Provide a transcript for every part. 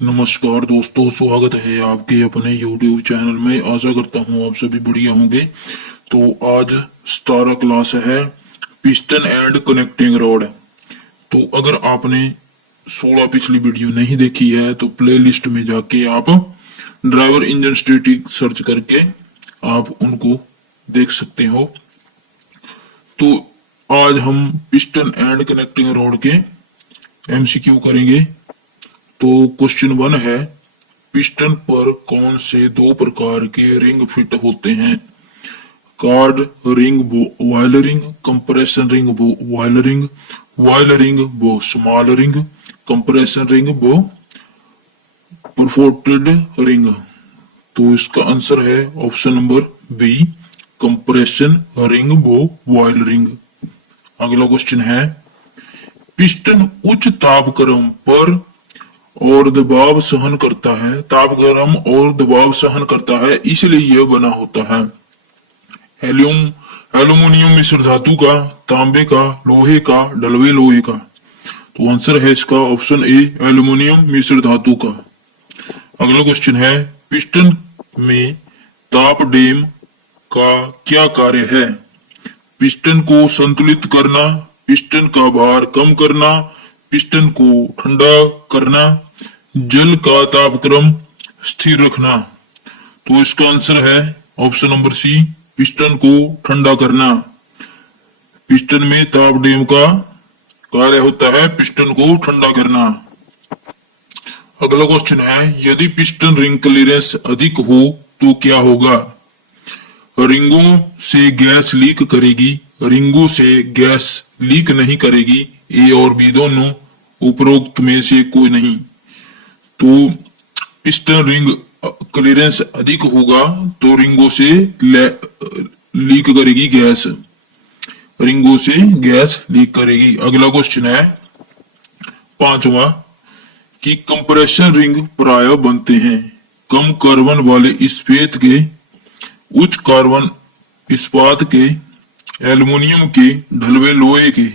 नमस्कार दोस्तों, स्वागत है आपके अपने YouTube चैनल में। आशा करता हूँ आप सभी बढ़िया होंगे। तो आज 17 क्लास है पिस्टन एंड कनेक्टिंग रॉड। तो अगर आपने 16 पिछली वीडियो नहीं देखी है तो प्लेलिस्ट में जाके आप ड्राइवर इंजन स्टैटिक सर्च करके आप उनको देख सकते हो। तो आज हम पिस्टन एंड कनेक्टिंग रॉड के MCQ करेंगे। तो क्वेश्चन 1 है, पिस्टन पर कौन से दो प्रकार के रिंग फिट होते हैं? कार्ड रिंग बो वायल रिंग, कंप्रेशन रिंग बो वायल रिंग, वायल रिंग बो स्मॉल रिंग, कंप्रेशन रिंग बो परफोर्टेड रिंग। तो इसका आंसर है option number B, compression ring बो वायल रिंग। अगला क्वेश्चन है, पिस्टन उच्च तापक्रम पर और दबाव सहन करता है, तापक्रम और दबाव सहन करता है, इसलिए यह बना होता है। एल्यूमिनियम मिश्र धातु का, तांबे का, लोहे का, ढलवे लोहे का। तो आंसर है इसका ऑप्शन ए, एल्यूमिनियम मिश्र धातु का। अगला क्वेश्चन है, पिस्टन में ताप डैम का क्या कार्य है? पिस्टन को संतुलित करना, पिस्टन का भार कम करना, पिस्टन को ठंडा करना, जल का तापक्रम स्थिर रखना। तो इसका आंसर है ऑप्शन नंबर सी, पिस्टन को ठंडा करना। पिस्टन में ताप डैम का कार्य होता है पिस्टन को ठंडा करना। अगला क्वेश्चन है, यदि पिस्टन रिंग क्लीयरेंस अधिक हो तो क्या होगा? रिंगों से गैस लीक करेगी, रिंगों से गैस लीक नहीं करेगी, ए और बी दोनों, उपरोक्त में से कोई नहीं। तो पिस्टन रिंग क्लीयरेंस अधिक होगा तो रिंगों से लीक करेगी गैस, रिंगों से गैस लीक करेगी। अगला क्वेश्चन है 5वां, कि कंप्रेशन रिंग प्राय बनते हैं कम कार्बन वाले इस्पात के, उच्च कार्बन इस्पात के, एल्युमिनियम के, ढलवे लोहे के।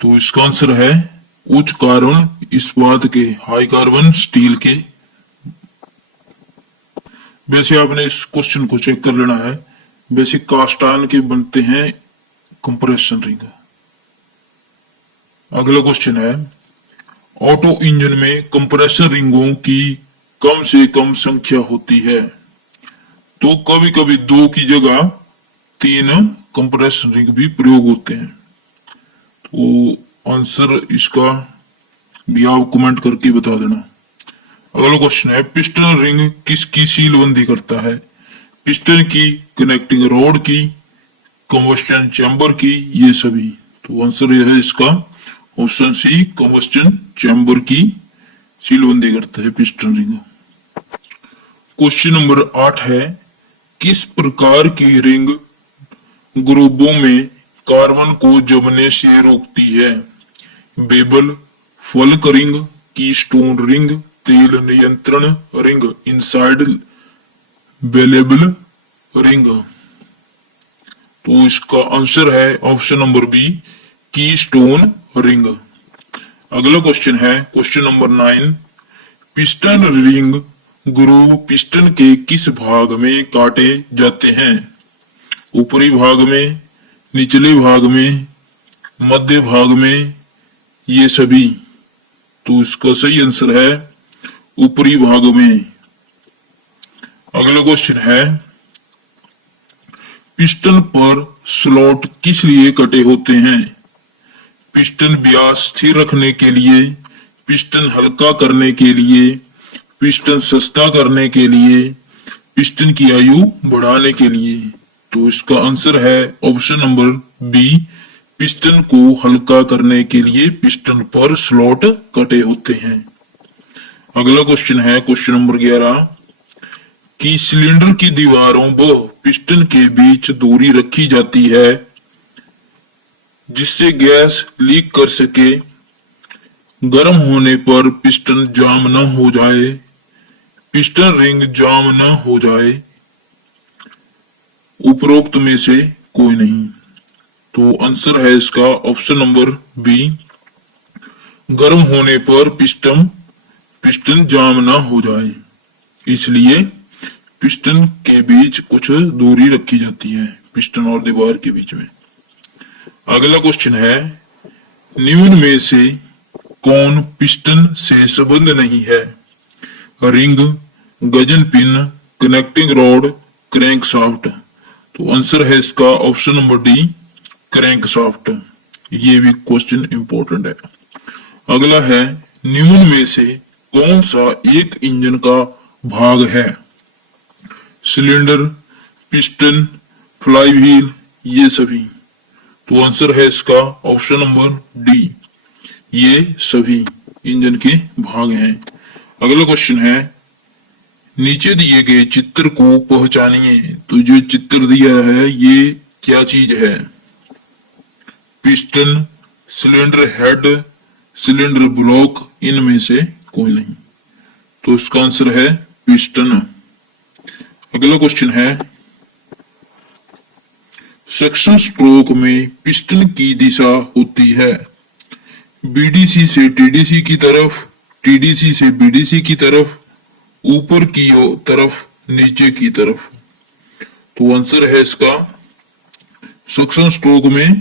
तो इसका आंसर है उच्च कार्बन इस्पात के, हाई कार्बन स्टील के। वैसे आपने इस क्वेश्चन को चेक कर लेना है। वैसे कास्ट आयरन के बनते हैं कंप्रेशन रिंग। अगला क्वेश्चन है, ऑटो इंजन में कंप्रेशन रिंगों की कम से कम संख्या होती है। तो कभी कभी 2 की जगह 3 कंप्रेशन रिंग भी प्रयोग होते हैं। तो आंसर इसका भी आप कमेंट करके बता देना। अगला क्वेश्चन है, पिस्टन रिंग किसकी सीलबंदी करता है? पिस्टन की, कनेक्टिंग रॉड की, कंबस्टन चैम्बर की, ये सभी। तो आंसर यह है इसका ऑप्शन सी, कंबस्टन चैम्बर की सीलबंदी करता है पिस्टन रिंग। क्वेश्चन नंबर 8 है, किस प्रकार की रिंग ग्रुपों में कार्बन को जमने से रोकती है? बेबल, फल्क रिंग, कीस्टोन रिंग, तेल नियंत्रण रिंग, इनसाइड वेलेबल रिंग। तो इसका आंसर है option number B, keystone ring. अगला क्वेश्चन है question number 9, piston ring groove piston के किस भाग में काटे जाते हैं? ऊपरी भाग में, निचले भाग में, मध्य भाग में, ये सभी। तो इसका सही आंसर है ऊपरी भाग में। अगला क्वेश्चन है, पिस्टन पर स्लॉट किस लिए कटे होते हैं? पिस्टन व्यास स्थिर रखने के लिए, पिस्टन हल्का करने के लिए, पिस्टन सस्ता करने के लिए, पिस्टन की आयु बढ़ाने के लिए। तो इसका आंसर है ऑप्शन नंबर बी, पिस्टन को हल्का करने के लिए पिस्टन पर स्लॉट कटे होते हैं। अगला क्वेश्चन है क्वेश्चन नंबर 11, कि सिलेंडर की दीवारों व पिस्टन के बीच दूरी रखी जाती है जिससे गैस लीक कर सके, गर्म होने पर पिस्टन जाम न हो जाए, पिस्टन रिंग जाम न हो जाए, उपरोक्त में से कोई नहीं। तो आंसर है इसका ऑप्शन नंबर बी, गर्म होने पर पिस्टन पिस्टन जाम ना हो जाए, इसलिए पिस्टन के बीच कुछ दूरी रखी जाती है, पिस्टन और दीवार के बीच में। अगला क्वेश्चन है, निम्न में से कौन पिस्टन से संबंध नहीं है? Ring, Gajan pin, connecting rod, crank shaft. तो आंसर है इसका option number D, crank shaft. ये भी क्वेश्चन इंपॉर्टेंट है। अगला है, निम्न में से कौन सा एक इंजन का भाग है? सिलेंडर, पिस्टन, फ्लाई व्हील, ये सभी। तो आंसर है इसका ऑप्शन नंबर डी, ये सभी इंजन के भाग हैं। अगला क्वेश्चन है, नीचे दिए गए चित्र को पहचानिए। तो जो चित्र दिया है ये क्या चीज है? Piston, cylinder head, cylinder block, इनमें से कोई नहीं। तो इसका आंसर है पिस्टन। अगला क्वेश्चन है, सक्शन स्ट्रोक में पिस्टन की दिशा होती है बीडीसी से टीडीसी की तरफ, टीडीसी से बीडीसी की तरफ, ऊपर की तरफ, नीचे की तरफ। तो आंसर है इसका, सक्शन स्ट्रोक में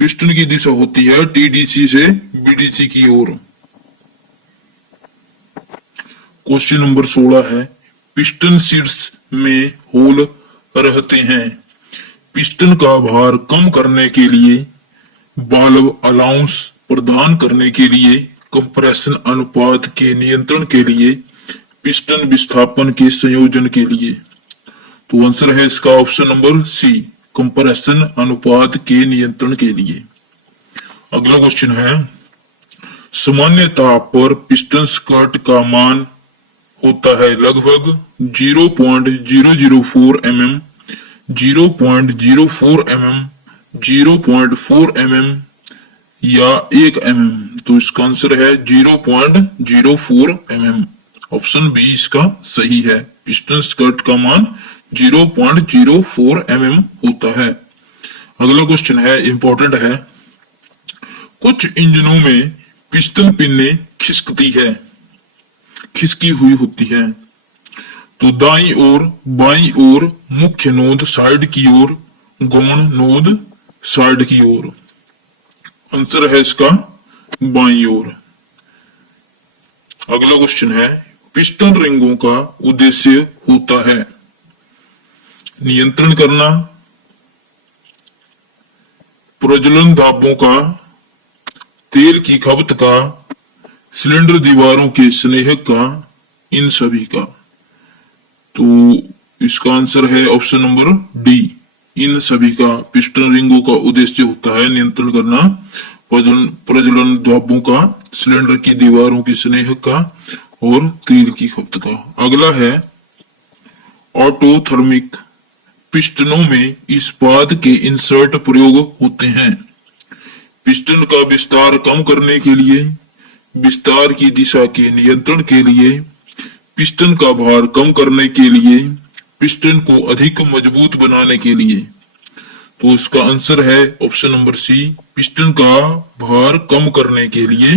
पिस्टन की दिशा होती है टीडीसी से बीडीसी की ओर। क्वेश्चन नंबर 16 है, पिस्टन शीर्ष में होल रहते हैं। पिस्टन का भार कम करने के लिए, वाल्व अलाउंस प्रदान करने के लिए, कंप्रेशन अनुपात के नियंत्रण के लिए, पिस्टन विस्थापन के संयोजन के लिए। तो आंसर है इसका ऑप्शन नंबर सी, कंप्रेशन अनुपात के नियंत्रण के लिए। अगला क्वेश्चन है, सामान्य ताप पर पिस्टन स्कर्ट का मान होता है लगभग 0.004 mm, 0.04 mm, 0.4 mm या 1 mm। तो इसका आंसर है 0.04 mm। ऑप्शन बी इसका सही है। पिस्टन स्कर्ट का मान 0.04 mm होता है। अगला क्वेश्चन है, इंपॉर्टेंट है, कुछ इंजनों में पिस्टन पिने खिसकी हुई होती है। तो दाईं ओर, बाईं ओर, मुख्य नोद साइड की ओर, गौण नोद साइड की ओर। आंसर है इसका बाईं ओर। अगला क्वेश्चन है, पिस्टन रिंगों का उद्देश्य होता है नियंत्रण करना, प्रज्वलन दाबों का, तेल की खपत का, सिलेंडर दीवारों के स्नेहक का, इन सभी का। तो इसका आंसर है ऑप्शन नंबर डी, इन सभी का पिस्टन रिंगों का उद्देश्य होता है नियंत्रण करना, प्रज्वलन दाबों का, सिलेंडर की दीवारों के स्नेहक का और तेल की खपत का। अगला है, ऑटोथर्मिक पिस्टनों में इस्पात के इंसर्ट प्रयोग होते हैं पिस्टन का विस्तार कम करने के लिए, विस्तार की दिशा के नियंत्रण के लिए, पिस्टन का भार कम करने के लिए, पिस्टन को अधिक मजबूत बनाने के लिए। तो इसका आंसर है ऑप्शन नंबर सी, पिस्टन का भार कम करने के लिए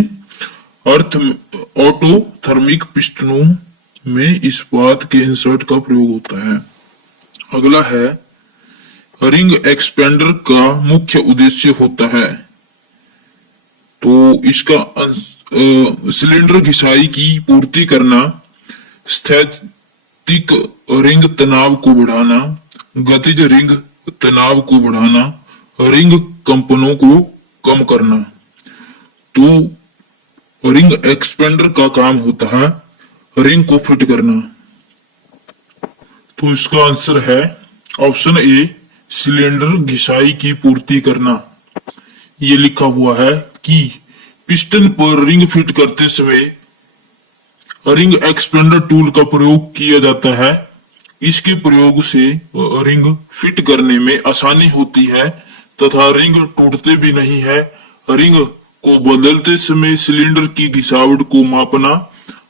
ऑटोथर्मिक पिस्टनों में इस्पात के इंसर्ट का प्रयोग होता है। अगला है, रिंग एक्सपेंडर का मुख्य उद्देश्य होता है। तो इसका सिलेंडर घिसाई की पूर्ति करना, स्थैतिक रिंग तनाव को बढ़ाना, गतिज रिंग तनाव को बढ़ाना, रिंग कंपनों को कम करना। तो रिंग एक्सपेंडर का काम होता है रिंग को फिट करना। तो इसका आंसर है ऑप्शन ए, सिलेंडर घिसाई की पूर्ति करना। ये लिखा हुआ है कि पिस्टन पर रिंग फिट करते समय रिंग एक्सपेंडर टूल का प्रयोग किया जाता है। इसके प्रयोग से रिंग फिट करने में आसानी होती है तथा रिंग टूटते भी नहीं है। रिंग को बदलते समय सिलेंडर की घिसावट को मापना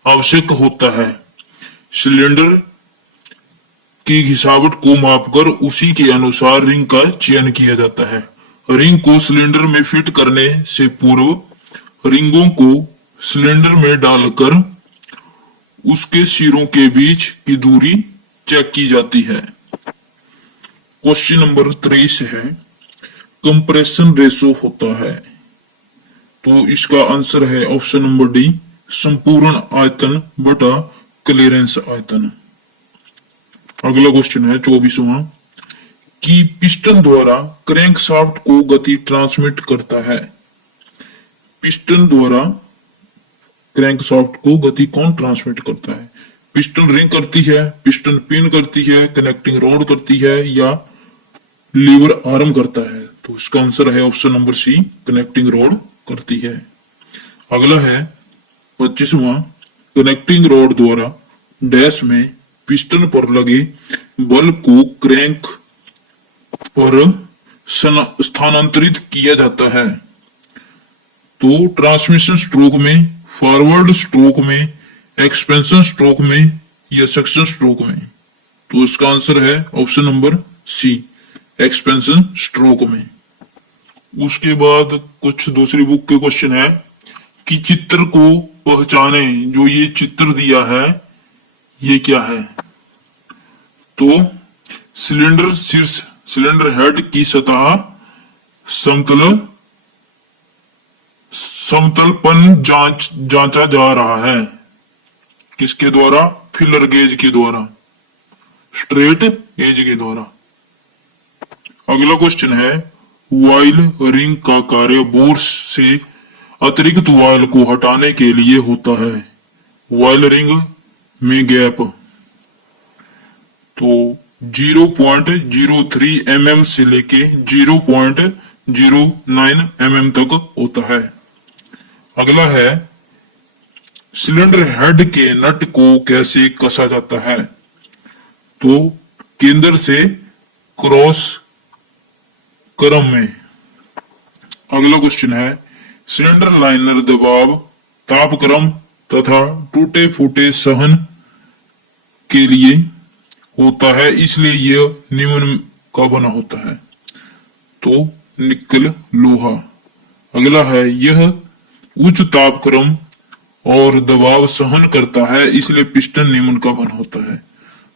आवश्यक होता है। सिलेंडर की घिसावट को मापकर उसी के अनुसार रिंग का चयन किया जाता है। रिंग को सिलेंडर में फिट करने से पूर्व रिंगों को सिलेंडर में डालकर उसके सिरों के बीच की दूरी चेक की जाती है। क्वेश्चन नंबर 23 है, कंप्रेशन रेशो होता है। तो इसका आंसर है ऑप्शन नंबर डी, संपूर्ण आयतन बटा क्लीयरेंस आयतन। अगला क्वेश्चन है 24वां, कि पिस्टन द्वारा क्रैंकशाफ्ट को गति ट्रांसमिट करता है। पिस्टन द्वारा क्रैंकशाफ्ट को गति कौन ट्रांसमिट करता है? पिस्टन रिंग करती है, पिस्टन पिन करती है, कनेक्टिंग रॉड करती है, या लीवर आर्म करता है? तो इसका आंसर है option number C, connecting rod करती है। अगला है 25वां, कनेक्टिंग रॉड द्वारा डैश में पिस्टन पर लगे बल को क्रैंक पर स्थानांतरित किया जाता है। तो ट्रांसमिशन स्ट्रोक में, फॉरवर्ड स्ट्रोक में, एक्सपेंशन स्ट्रोक में, या सक्शन स्ट्रोक में? तो इसका आंसर है option number C, expansion stroke में। उसके बाद कुछ दूसरी बुक के क्वेश्चन है कि चित्र को पहचाने, जो ये चित्र दिया है ये क्या है? तो सिलेंडर शीर्ष, सिलेंडर हेड की सतह समतलपन जांचा जा रहा है। किसके द्वारा? फिलर गेज के द्वारा, स्ट्रेट गेज के द्वारा। अगला क्वेश्चन है, वाइल रिंग का कार्य बोर से अतिरिक्त वाइल को हटाने के लिए होता है। वाइल रिंग में गैप तो 0.03 mm से लेके 0.09 mm तक होता है। अगला है, सिलेंडर हेड के नट को कैसे कसा जाता है? तो केंद्र से क्रॉस क्रम में। अगला क्वेश्चन है, सिलेंडर लाइनर दबाव, तापक्रम तथा टूटे फूटे सहन के लिए होता है, इसलिए यह निम्न का बना होता है। तो निकल लोहा। अगला है, यह उच्च तापक्रम और दबाव सहन करता है, इसलिए पिस्टन निम्न का बना होता है।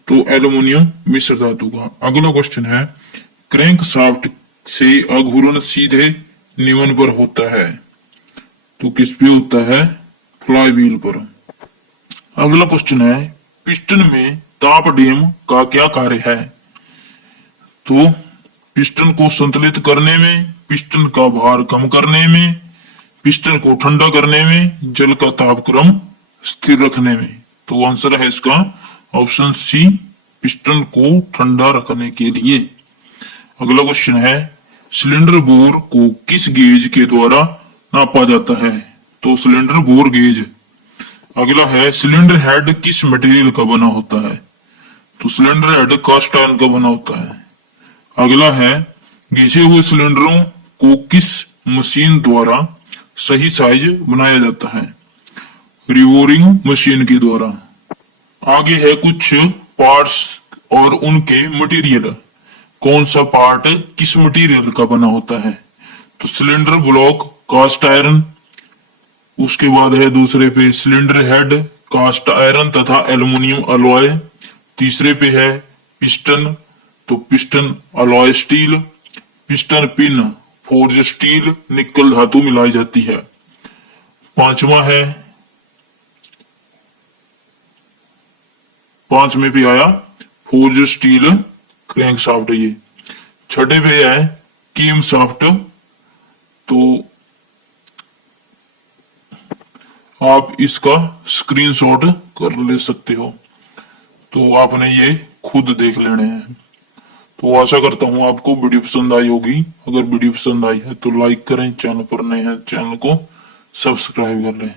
तो एल्युमिनियम मिश्र धातु का। अगला क्वेश्चन है, क्रैंक शाफ्ट से अघूर्ण सीधे निम्न पर होता है, तो किस पे होता है? फ्लाई व्हील पर। अगला क्वेश्चन है, पिस्टन में ताप डैम का क्या कार्य है? तो पिस्टन को संतुलित करने में, पिस्टन का भार कम करने में, पिस्टन को ठंडा करने में, जल का तापक्रम स्थिर रखने में। तो आंसर है इसका ऑप्शन सी, पिस्टन को ठंडा रखने के लिए। अगला क्वेश्चन है, सिलेंडर बोर को किस गेज के द्वारा नापा जाता है? तो सिलेंडर बोर गेज। अगला है, सिलेंडर हेड किस मटेरियल का बना होता है? तो सिलेंडर हेड कास्ट आयरन का बना होता है। अगला है, घिसे हुए सिलेंडरों को किस मशीन द्वारा सही साइज बनाया जाता है? रिवोरिंग मशीन के द्वारा। आगे है कुछ पार्ट्स और उनके मटेरियल। कौन सा पार्ट किस मटेरियल का बना होता है? तो सिलेंडर ब्लॉक कास्ट आयरन। उसके बाद है दूसरे पे सिलेंडर हेड कास्ट आयरन तथा एल्युमिनियम अलॉय। तीसरे पे है पिस्टन, तो piston alloy steel. Piston pin forge steel, निकल धातु मिलाई जाती है। पांचवा है, पांचवें पे आया फोर्ज स्टील क्रैंक शाफ्ट। ये छठे पे है केम शाफ्ट। तो आप इसका स्क्रीनशॉट कर ले सकते हो, तो आपने ये खुद देख लेने हैं। तो आशा करता हूं आपको वीडियो पसंद आई होगी। अगर वीडियो पसंद आई है तो लाइक करें, चैनल पर नए हैं चैनल को सब्सक्राइब कर लें।